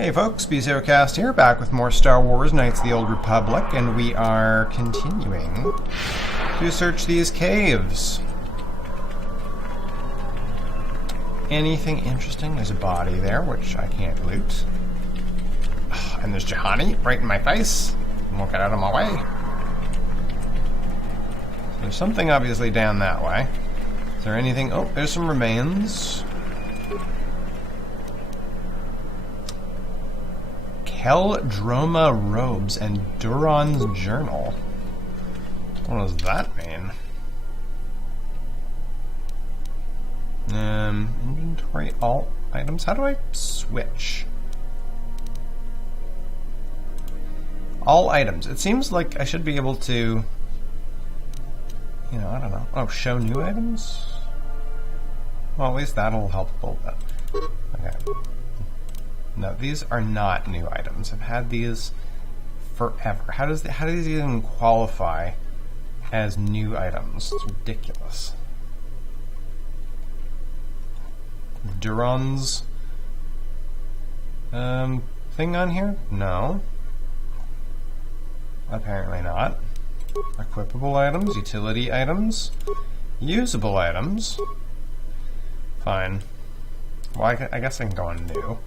Hey folks, PCoutcast here, back with more Star Wars Knights of the Old Republic, and we are continuing to search these caves. Anything interesting? There's a body there, which I can't loot. And there's Juhani right in my face. Won't get out of my way. There's something obviously down that way. Is there anything? Oh, there's some remains. Keldroma robes and Duron's journal. What does that mean? Inventory alt items. How do I switch? All items. It seems like I should be able to, I don't know. Oh, show new items? Well, at least that'll help a little bit. Okay. No, these are not new items. I've had these forever. How do these even qualify as new items? It's ridiculous. Duron's thing on here? No. Apparently not. Equipable items, utility items, usable items. Fine. Well, I guess I can go on new.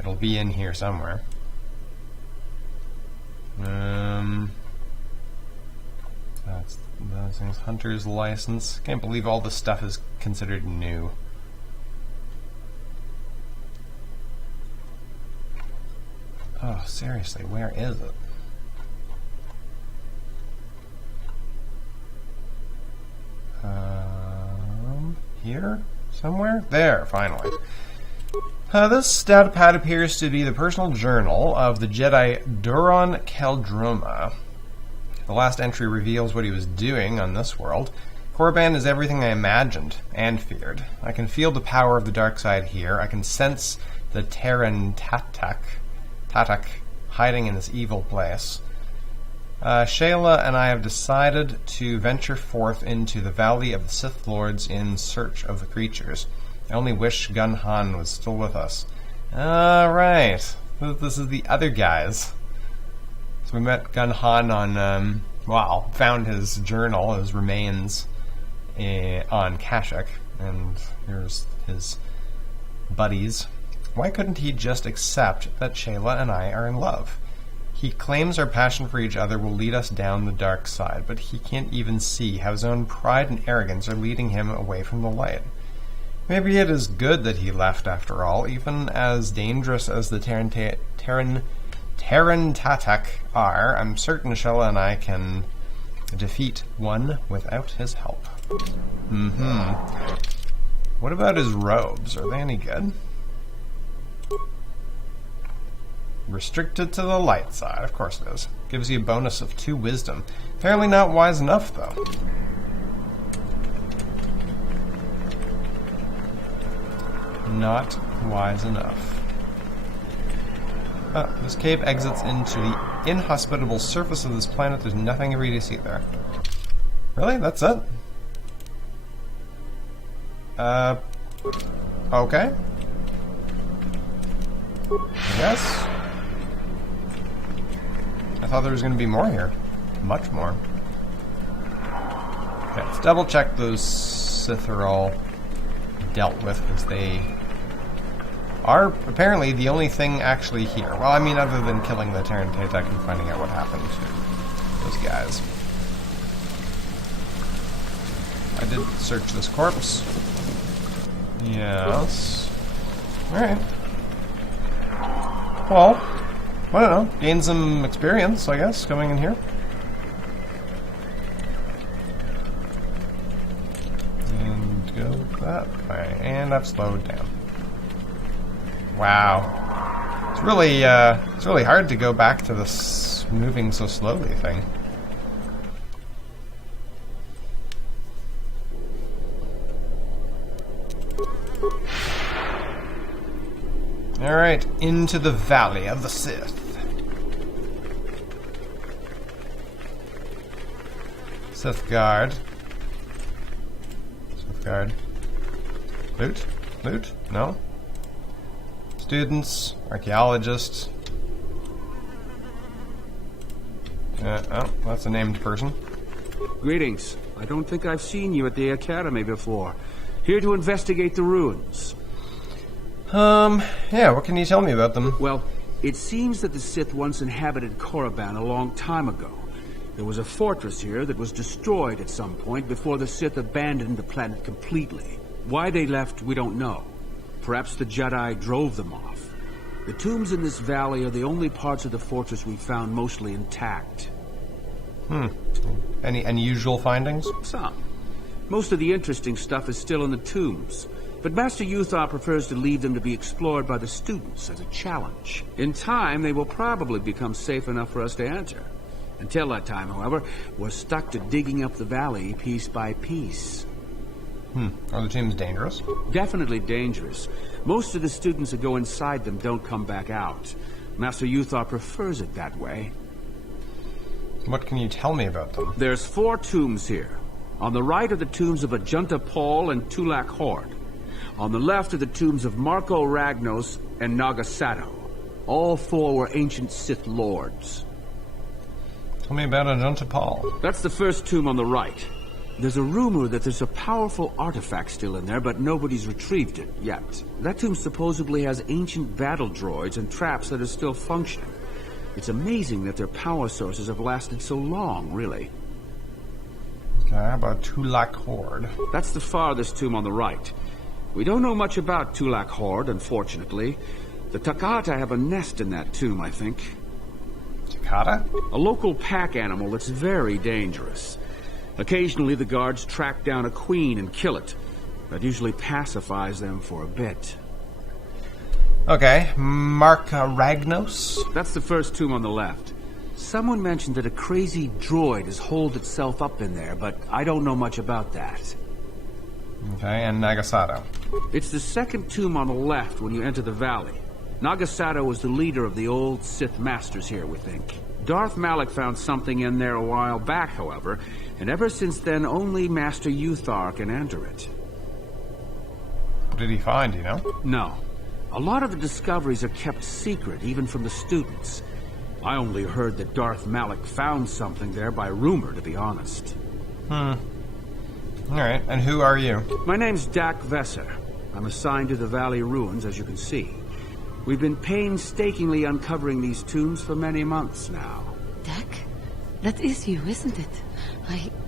It'll be in here somewhere. That's those things. Hunter's license. Can't believe all this stuff is considered new. Oh, seriously, where is it? Here? Somewhere? There, finally. This datapad appears to be the personal journal of the Jedi Duron Keldroma. The last entry reveals what he was doing on this world. Korriban is everything I imagined and feared. I can feel the power of the dark side here. I can sense the Terran Tatak hiding in this evil place. Shayla and I have decided to venture forth into the Valley of the Sith Lords in search of the creatures. I only wish Gun Han was still with us. Alright. This is the other guys. So we met Gun Han on, found his journal, his remains, on Kashyyyk. And here's his buddies. Why couldn't he just accept that Shayla and I are in love? He claims our passion for each other will lead us down the dark side, but he can't even see how his own pride and arrogance are leading him away from the light. Maybe it is good that he left after all, even as dangerous as the Terran Tatak are. I'm certain Shella and I can defeat one without his help. What about his robes? Are they any good? Restricted to the light side, of course it is. Gives you a bonus of 2 wisdom. Apparently not wise enough, though. Not wise enough. This cave exits into the inhospitable surface of this planet. There's nothing for you to see there. Really? That's it? Okay. I guess. I thought there was going to be more here. Much more. Okay, let's double check those Sith are all dealt with, because they are apparently the only thing actually here. Well, I mean, other than killing the Terran Tatak and finding out what happened to those guys. I did search this corpse. Yes. Alright. Well, I don't know. Gain some experience, I guess, coming in here. And go that way. And I've slowed down. Wow. It's really hard to go back to this moving so slowly thing. Alright, into the Valley of the Sith. Sith Guard. Sith Guard. Loot? Loot? No? Students, archaeologists. Oh, that's a named person. Greetings. I don't think I've seen you at the Academy before. Here to investigate the ruins. Yeah, what can you tell me about them? Well, it seems that the Sith once inhabited Korriban a long time ago. There was a fortress here that was destroyed at some point before the Sith abandoned the planet completely. Why they left, we don't know. Perhaps the Jedi drove them off. The tombs in this valley are the only parts of the fortress we found mostly intact. Any unusual findings? Some. Most of the interesting stuff is still in the tombs. But Master Uthar prefers to leave them to be explored by the students as a challenge. In time, they will probably become safe enough for us to enter. Until that time, however, we're stuck to digging up the valley piece by piece. Are the tombs dangerous? Definitely dangerous. Most of the students that go inside them don't come back out. Master Uthar prefers it that way. What can you tell me about them? There's 4 tombs here. On the right are the tombs of Ajunta Pall and Tulak Hord. On the left are the tombs of Marco Ragnos and Nagasato. All 4 were ancient Sith lords. Tell me about Ajunta Pall. That's the first tomb on the right. There's a rumor that there's a powerful artifact still in there, but nobody's retrieved it yet. That tomb supposedly has ancient battle droids and traps that are still functioning. It's amazing that their power sources have lasted so long, really. Okay, how about Tulak Hord? That's the farthest tomb on the right. We don't know much about Tulak Hord, unfortunately. The Takata have a nest in that tomb, I think. Takata? A local pack animal that's very dangerous. Occasionally the guards track down a queen and kill it. That usually pacifies them for a bit. Okay, Marca Ragnos? That's the first tomb on the left. Someone mentioned that a crazy droid has holed itself up in there, but I don't know much about that. Okay, and Nagasato. It's the second tomb on the left when you enter the valley. Nagasato was the leader of the old Sith masters here, we think. Darth Malak found something in there a while back, however, and ever since then only Master Uthar can enter it. What did he find, you know? No. A lot of the discoveries are kept secret, even from the students. I only heard that Darth Malak found something there by rumor, to be honest. Alright, and who are you? My name's Dak Vesser. I'm assigned to the Valley Ruins, as you can see. We've been painstakingly uncovering these tombs for many months now. Dak? That is you, isn't it?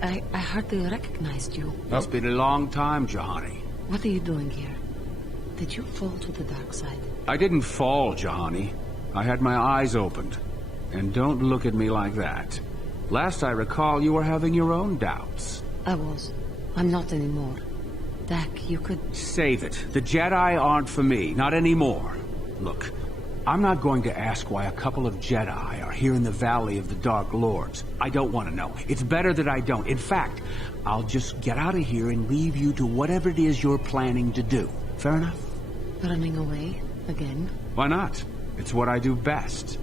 I hardly recognized you. It's been a long time, Jahani. What are you doing here? Did you fall to the dark side? I didn't fall, Jahani. I had my eyes opened. And don't look at me like that. Last I recall, you were having your own doubts. I was. I'm not anymore. Dak, you could... Save it. The Jedi aren't for me. Not anymore. Look, I'm not going to ask why a couple of Jedi are here in the Valley of the Dark Lords. I don't want to know. It's better that I don't. In fact, I'll just get out of here and leave you to whatever it is you're planning to do. Fair enough? Running away? Again? Why not? It's what I do best.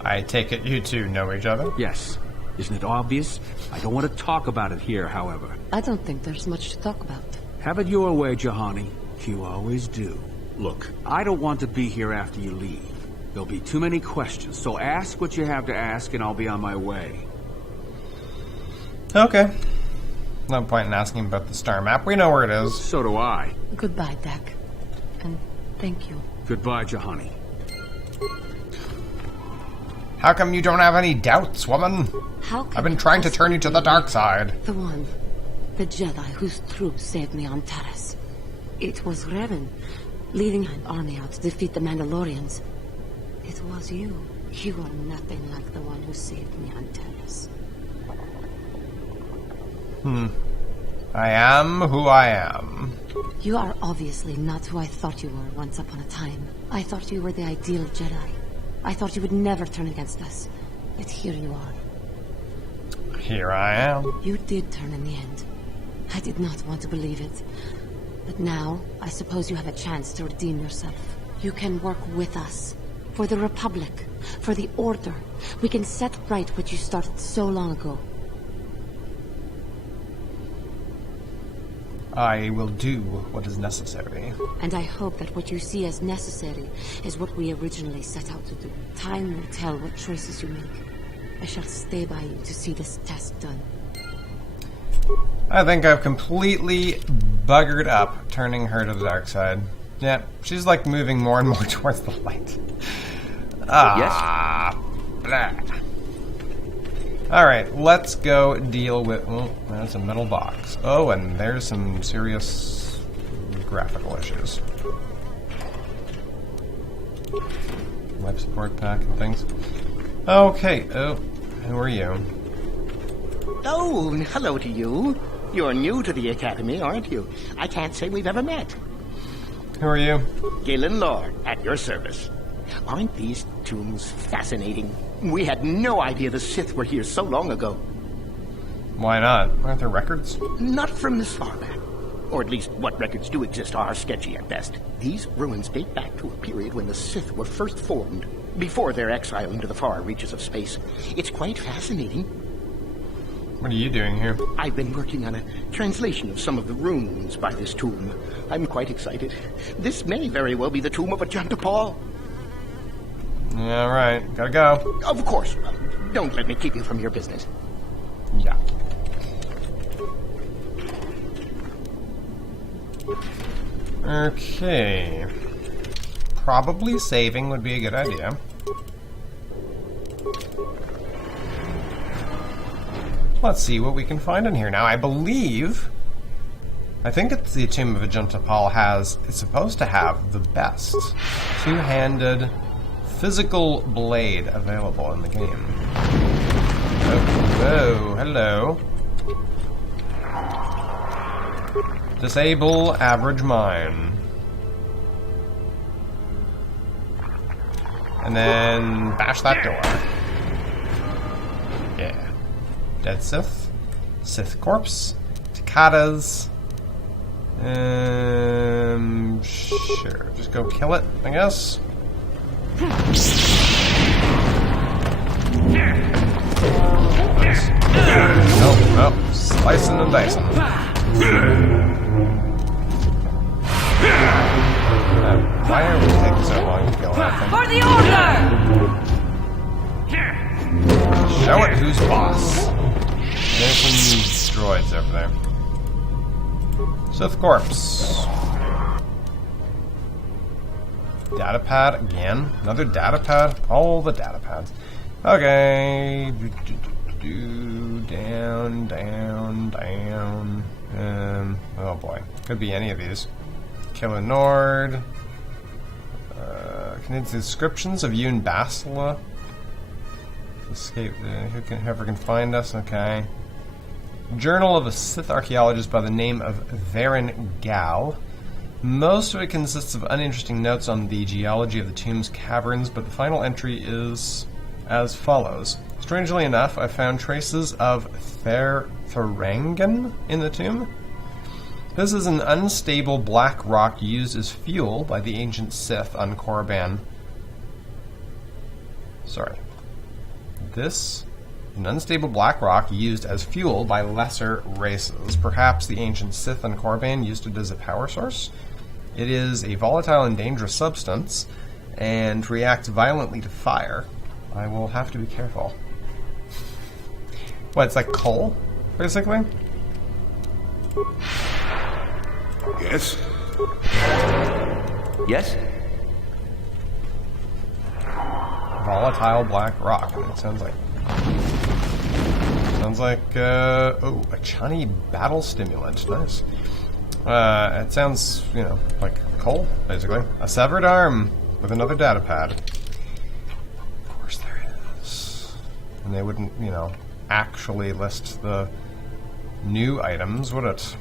I take it you two know each other? Yes. Isn't it obvious? I don't want to talk about it here, however. I don't think there's much to talk about. Have it your way, Jahani. You always do. Look, I don't want to be here after you leave. There'll be too many questions, so ask what you have to ask and I'll be on my way. Okay. No point in asking about the star map. We know where it is. So do I. Goodbye, Dak. And thank you. Goodbye, Jahani. How come you don't have any doubts, woman? How can I've been trying to turn you to the dark side. The one. The Jedi whose troops saved me on Taris. It was Revan, leading an army out to defeat the Mandalorians. It was you. You are nothing like the one who saved me on Taris. I am who I am. You are obviously not who I thought you were once upon a time. I thought you were the ideal Jedi. I thought you would never turn against us. But here you are. Here I am. You did turn in the end. I did not want to believe it. But now, I suppose you have a chance to redeem yourself. You can work with us. For the Republic. For the Order. We can set right what you started so long ago. I will do what is necessary. And I hope that what you see as necessary is what we originally set out to do. Time will tell what choices you make. I shall stay by you to see this task done. I think I've completely buggered up turning her to the dark side. Yeah, she's like moving more and more towards the light. Blah. Alright, let's go deal with... Oh, there's a metal box. Oh, and there's some serious graphical issues. Web support pack and things. Okay, oh, who are you? Oh, hello to you. You're new to the Academy, aren't you? I can't say we've ever met. Who are you? Galen Lord, at your service. Aren't these tombs fascinating? We had no idea the Sith were here so long ago. Why not? Aren't there records? Not from this far back. Or at least what records do exist are sketchy at best. These ruins date back to a period when the Sith were first formed, before their exile into the far reaches of space. It's quite fascinating. What are you doing here? I've been working on a translation of some of the runes by this tomb. I'm quite excited. This may very well be the tomb of Ajunta Pall. Yeah, right. Gotta go. Of course. Don't let me keep you from your business. Yeah. Okay. Probably saving would be a good idea. Let's see what we can find in here now. I think it's the Tomb of Ajunta Pall it's supposed to have the best two-handed physical blade available in the game. Oh, hello. Disable average mine. And then bash that door. Yeah. Dead Sith. Sith corpse. Tacatas. Sure. Just go kill it, I guess. Nope. Slicing and dicing. Why are we taking so long to kill that thing? For the order! Show it who's boss. There's some droids over there. Sith corpse. Datapad again. Another datapad. All the datapads. Okay. Down. Oh boy. Could be any of these. Killer Nord. Contains descriptions of you and Basila. Escape. Whoever can find us. Okay. Journal of a Sith archaeologist by the name of Varen Gal. Most of it consists of uninteresting notes on the geology of the tomb's caverns, but the final entry is as follows. Strangely enough, I found traces of Therangan in the tomb. This is an unstable black rock used as fuel by the ancient Sith on Korriban. This an unstable black rock used as fuel by lesser races. Perhaps the ancient Sith on Korriban used it as a power source. It is a volatile and dangerous substance and reacts violently to fire. I will have to be careful. What, it's like coal, basically? Yes? Yes? Volatile black rock. I mean, it sounds like a Chani battle stimulant. Nice. It sounds, like coal, basically. A severed arm with another datapad. Of course there is. And they wouldn't, actually list the new items, would it?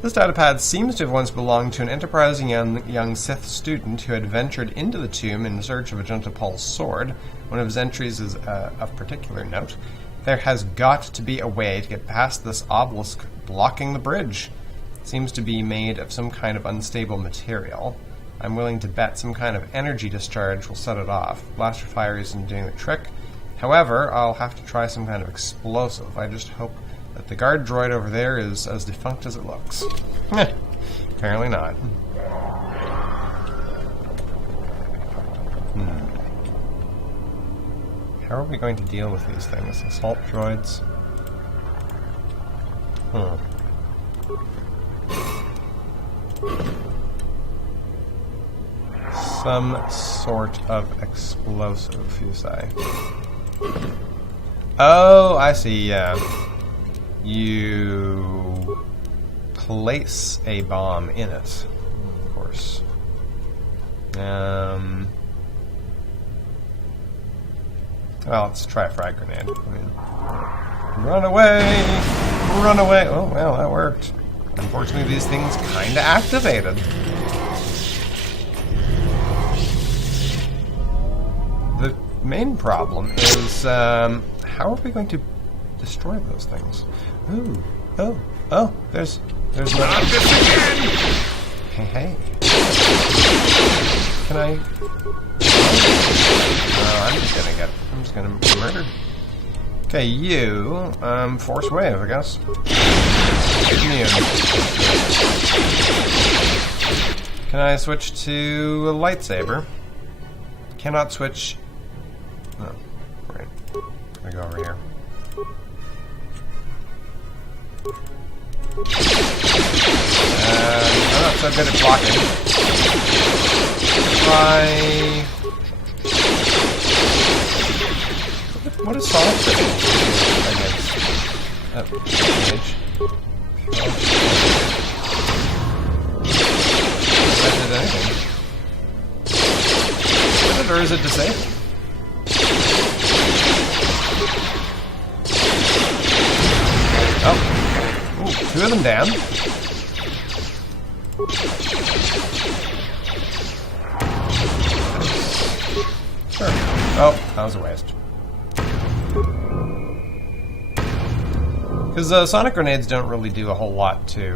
This datapad seems to have once belonged to an enterprising young Sith student who had ventured into the tomb in search of Ajunta Pall's sword. One of his entries is of particular note. There has got to be a way to get past this obelisk blocking the bridge. It seems to be made of some kind of unstable material. I'm willing to bet some kind of energy discharge will set it off. Blaster fire isn't doing the trick. However, I'll have to try some kind of explosive. I just hope That the guard droid over there is as defunct as it looks. Apparently not. How are we going to deal with these things? Assault droids? Some sort of explosive, you say? Oh, I see, yeah. You place a bomb in it, of course. Well, let's try a frag grenade. Run away! Run away! Oh, well, that worked. Unfortunately, these things kinda activated. The main problem is, how are we going to destroy those things? Oh, there's Not this again! Hey. Can I? No, I'm just gonna be murdered. Okay, you, force wave, I guess. Immune. Can I switch to a lightsaber? Cannot switch. No, right. I go over here. I'm not so good at blocking. Try. What is Sonic doing against that mage? That did anything. Is it or is it disabled? Oh. Ooh, two of them down. Sure. Oh, that was a waste. Because sonic grenades don't really do a whole lot to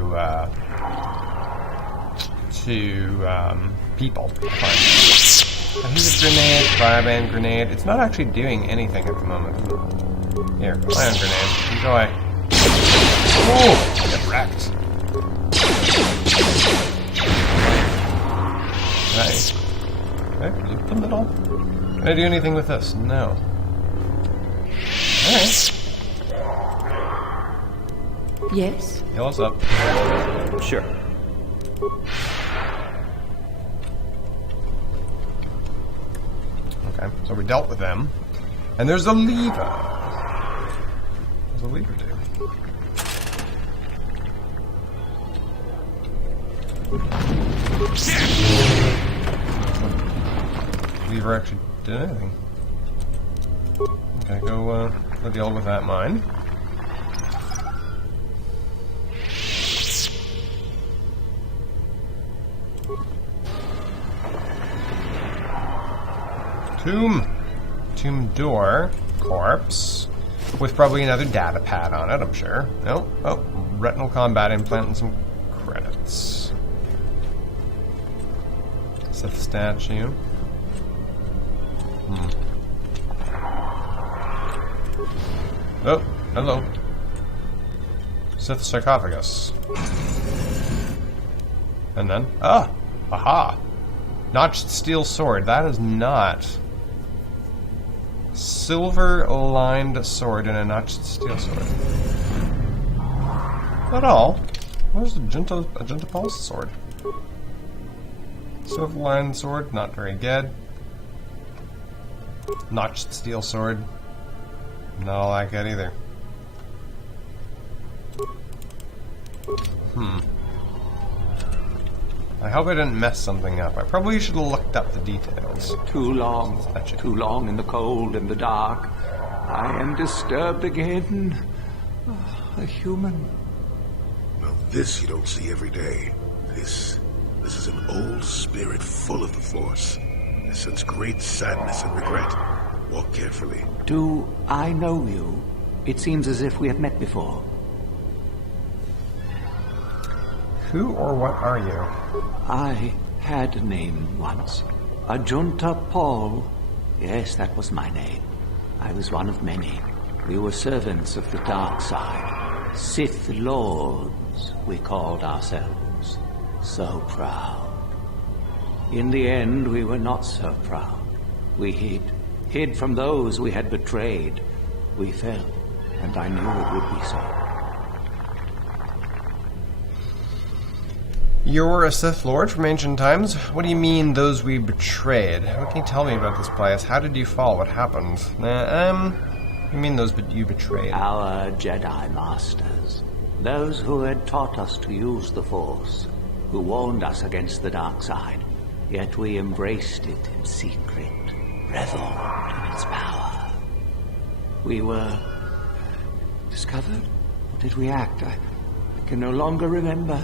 people. I use a grenade, fireband grenade. It's not actually doing anything at the moment. Here, ion grenade. Enjoy. Oh, get wrecked. Nice. Can I loot them at all? Can I do anything with this? No. Alright. Yes? Heal us up. Sure. Okay, so we dealt with them. And there's a lever. There's a lever too. Lever actually did anything. Okay, go deal with that mine. Tomb door. Corpse. With probably another data pad on it, I'm sure. No. Oh, retinal combat implant and some credits. Sith statue. Oh, hello. Sith sarcophagus. And then, aha! Notched steel sword. That is not silver-lined sword and a notched steel sword. Not all. Where's Ajunta Pall's sword? Silver-lined sword, not very good. Notched steel sword. Not all that good either. I hope I didn't mess something up. I probably should have looked up the details. Too long in the cold and the dark. I am disturbed again. A human. Well, this you don't see every day. This is an old spirit full of the Force. It sends great sadness and regret. Walk carefully. Do I know you? It seems as if we have met before. Who or what are you? I had a name once. Ajunta Pall. Yes, that was my name. I was one of many. We were servants of the dark side. Sith Lords, we called ourselves. So proud. In the end, we were not so proud. We hid from those we had betrayed. We fell, and I knew it would be so. You're a Sith Lord from ancient times? What do you mean, those we betrayed? What can you tell me about this place? How did you fall? What happened? You mean those you betrayed? Our Jedi Masters. Those who had taught us to use the Force. Who warned us against the dark side. Yet we embraced it in secret. Reveled in its power. We were discovered? Or did we act? I can no longer remember.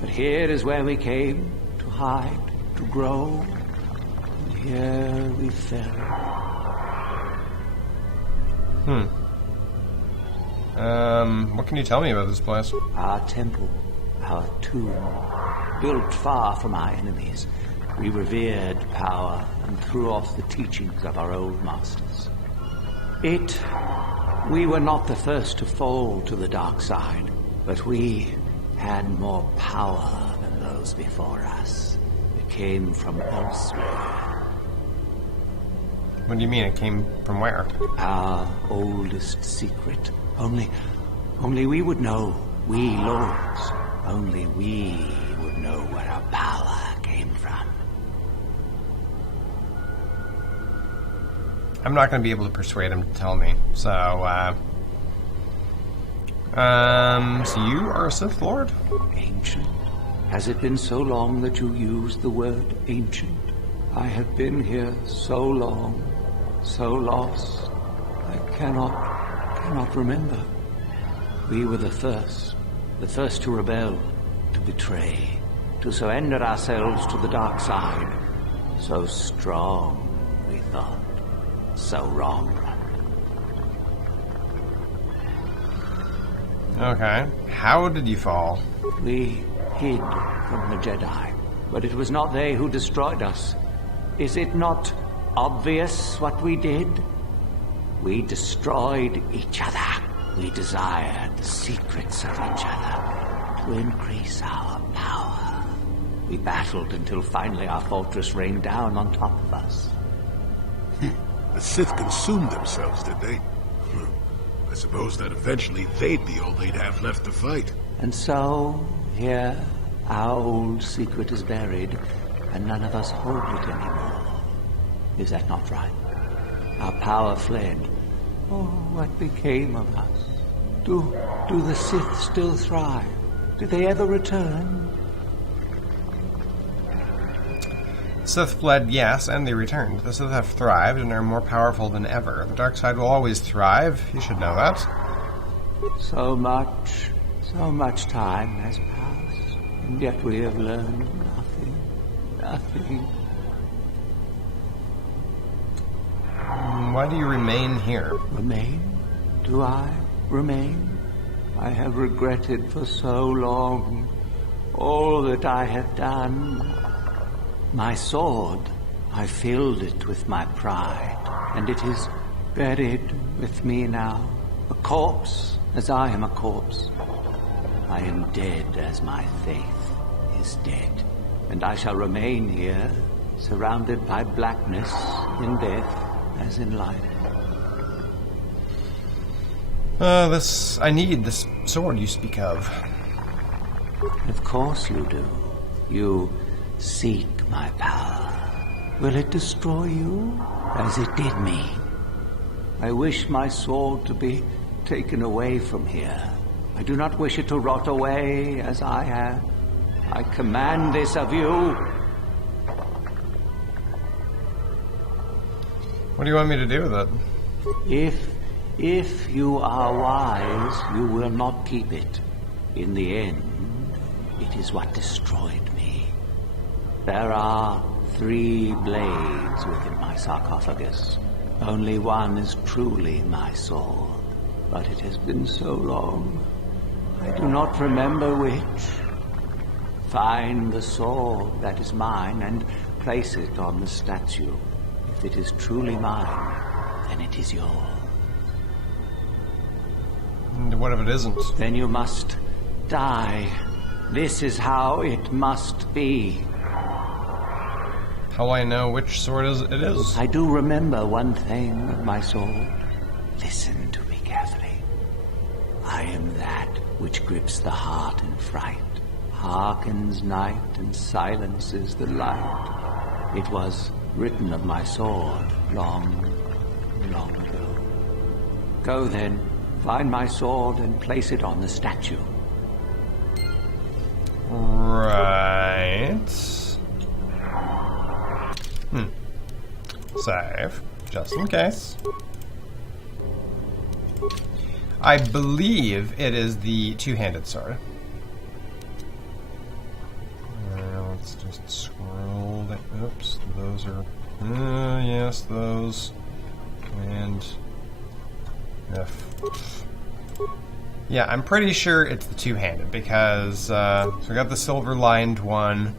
But here is where we came to hide, to grow. And here we fell. What can you tell me about this place? Our temple, our tomb, built far from our enemies. We revered power and threw off the teachings of our old masters. We were not the first to fall to the dark side, but we had more power than those before us. It came from elsewhere. What do you mean, it came from where? Our oldest secret. Only we would know, we lords. Only we would know where our power came from. I'm not going to be able to persuade him to tell me. So you are a Sith Lord? Ancient? Has it been so long that you used the word ancient? I have been here so long, so lost. I cannot remember. We were the first to rebel, to betray, to surrender ourselves to the dark side. So strong, we thought. So wrong. Okay. How did you fall? We hid from the Jedi, but it was not they who destroyed us. Is it not obvious what we did? We destroyed each other. We desired the secrets of each other to increase our power. We battled until finally our fortress rained down on top of us. The Sith consumed themselves, did they? I suppose that eventually they'd be all they'd have left to fight. And so, here, our old secret is buried, and none of us hold it anymore. Is that not right? Our power fled. Oh, what became of us? Do the Sith still thrive? Did they ever return? Sith fled, yes, and they returned. The Sith have thrived and are more powerful than ever. The dark side will always thrive. You should know that. So much time has passed, and yet we have learned nothing. Why do you remain here? Remain? Do I remain? I have regretted for so long all that I have done. My sword, I filled it with my pride, and it is buried with me now, a corpse as I am a corpse. I am dead as my faith is dead, and I shall remain here, surrounded by blackness in death as in life. I need this sword you speak of. Of course you do. You seek my power. Will it destroy you as it did me? I wish my sword to be taken away from here. I do not wish it to rot away as I have. I command this of you. What do you want me to do with it? If you are wise, you will not keep it. In the end, it is what destroyed me. There are 3 blades within my sarcophagus. Only one is truly my sword. But it has been so long, I do not remember which. Find the sword that is mine and place it on the statue. If it is truly mine, then it is yours. And what if it isn't? Then you must die. This is how it must be. How will I know which sword it is? I do remember one thing of my sword. Listen to me carefully. I am that which grips the heart in fright, hearkens night and silences the light. It was written of my sword long, long ago. Go then, find my sword and place it on the statue. Right. Save, just in case. I believe it is the two-handed sword. Let's just scroll. Oops, those are... yes, those. And... yeah, I'm pretty sure it's the two-handed because so we got the silver-lined one.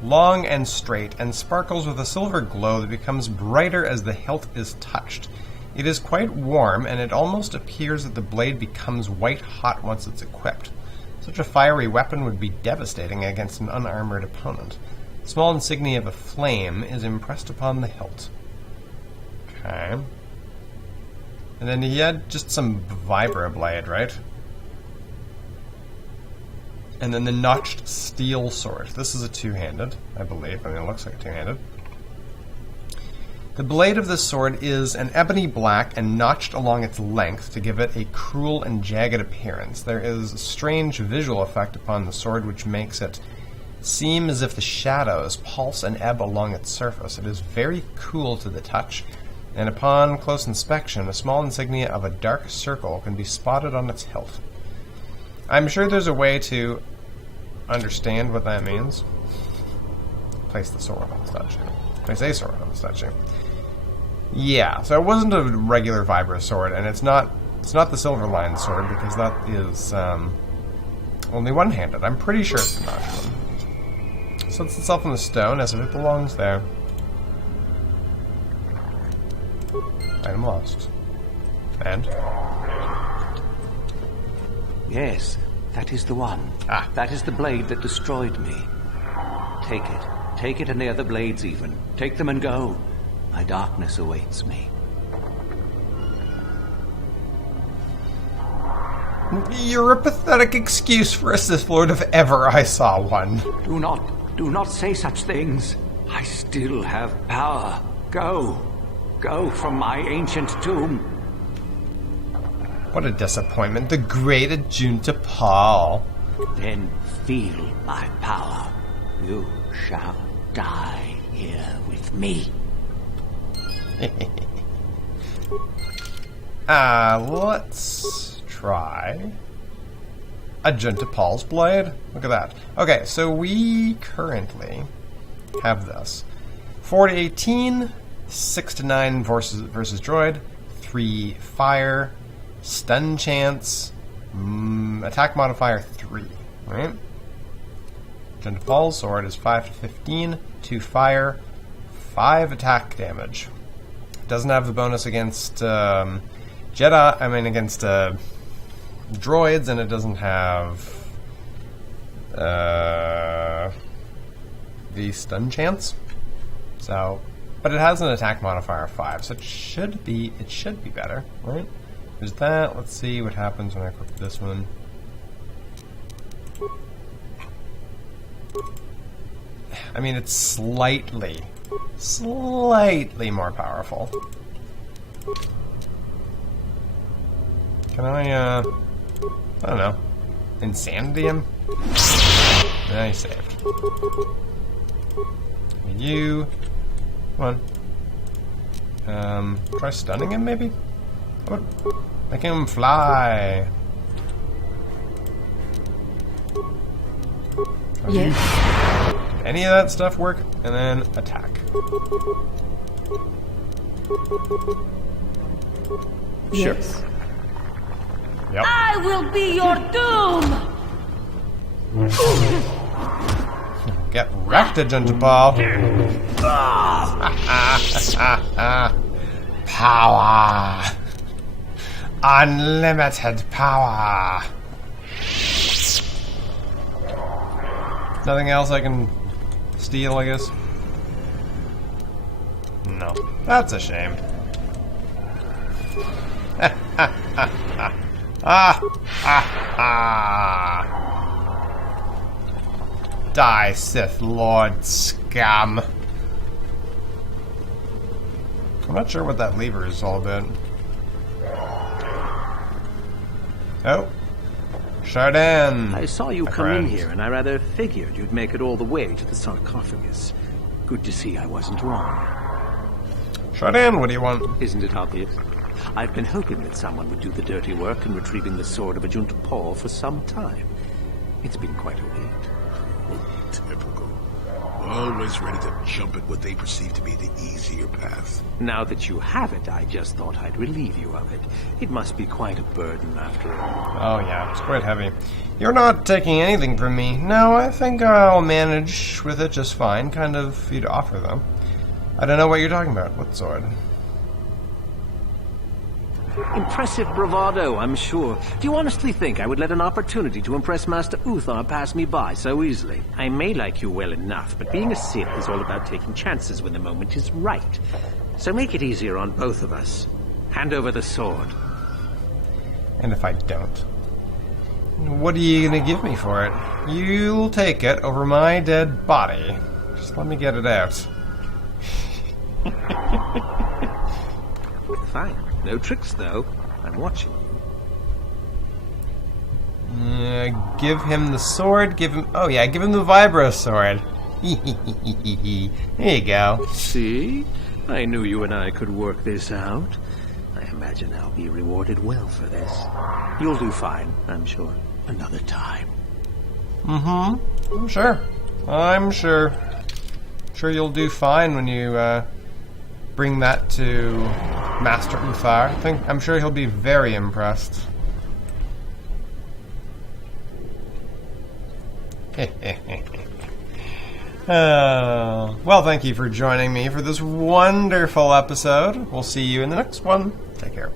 Long and straight, and sparkles with a silver glow that becomes brighter as the hilt is touched. It is quite warm, and it almost appears that the blade becomes white-hot once it's equipped. Such a fiery weapon would be devastating against an unarmored opponent. A small insignia of a flame is impressed upon the hilt. Okay. And then he had just some vibroblade, right? And then the notched steel sword. This is a two-handed, I believe. I mean, it looks like a two-handed. The blade of this sword is an ebony black and notched along its length to give it a cruel and jagged appearance. There is a strange visual effect upon the sword which makes it seem as if the shadows pulse and ebb along its surface. It is very cool to the touch, and upon close inspection, a small insignia of a dark circle can be spotted on its hilt. I'm sure there's a way to understand what that means. Place the sword on the statue. Place a sword on the statue. Yeah, so it wasn't a regular vibro sword, and it's not the silver-lined sword because that is only one-handed. I'm pretty sure it's the notched one. Sets itself on the stone as if it belongs there. Item lost. And? Yes, that is the one. Ah. That is the blade that destroyed me. Take it. Take it and the other blades even. Take them and go. My darkness awaits me. You're a pathetic excuse for a Sith Lord if ever I saw one. Do not say such things. I still have power. Go. Go from my ancient tomb. What a disappointment. The great Ajunta Pall. Then feel my power. You shall die here with me. Let's try Ajunta Pall's blade. Look at that. Okay, so we currently have this. 4 to 18, 6 to 9 versus droid, 3 fire, stun chance, attack modifier 3, right? Ajunta Pall's sword is 5 to 15, 2 fire, 5 attack damage. Doesn't have the bonus against against droids, and it doesn't have the stun chance. So, but it has an attack modifier of 5, so it should be better, right? There's that. Let's see what happens when I equip this one. I mean, it's slightly more powerful. Can I don't know, insanity him? Nah, he's saved. You, come on. Try stunning him, maybe? What? Make him fly. Yes. Did any of that stuff work? And then attack. Yes. Yep. I will be your doom! Get wrecked, Ajunta Pall. Power. Unlimited power. Nothing else I can steal, I guess? No. That's a shame. Die, Sith Lord scum. I'm not sure what that lever is all about. Oh. Chardin. I saw you come in here, and I rather figured you'd make it all the way to the sarcophagus. Good to see I wasn't wrong. Chardin, what do you want? Isn't it obvious? I've been hoping that someone would do the dirty work in retrieving the sword of Ajunta Pall for some time. It's been quite a wait. Typical. Always ready to jump at what they perceive to be the easier path. Now that you have it, I just thought I'd relieve you of it. It must be quite a burden after all. Oh yeah, it's quite heavy. You're not taking anything from me. No, I think I'll manage with it just fine. Kind of you'd offer, though. I don't know what you're talking about. What sword? Impressive bravado, I'm sure. Do you honestly think I would let an opportunity to impress Master Uthar pass me by so easily? I may like you well enough, but being a Sith is all about taking chances when the moment is right. So make it easier on both of us. Hand over the sword. And if I don't? What are you going to give me for it? You'll take it over my dead body. Just let me get it out. Fine. No tricks, though. I'm watching you. Give him the sword. Give him... Oh, yeah, give him the vibro sword. There you go. See? I knew you and I could work this out. I imagine I'll be rewarded well for this. You'll do fine, I'm sure. Another time. Mm-hmm. I'm sure. I'm sure. Sure you'll do fine when you, bring that to Master Uthar. I'm sure he'll be very impressed. Well, thank you for joining me for this wonderful episode. We'll see you in the next one. Take care.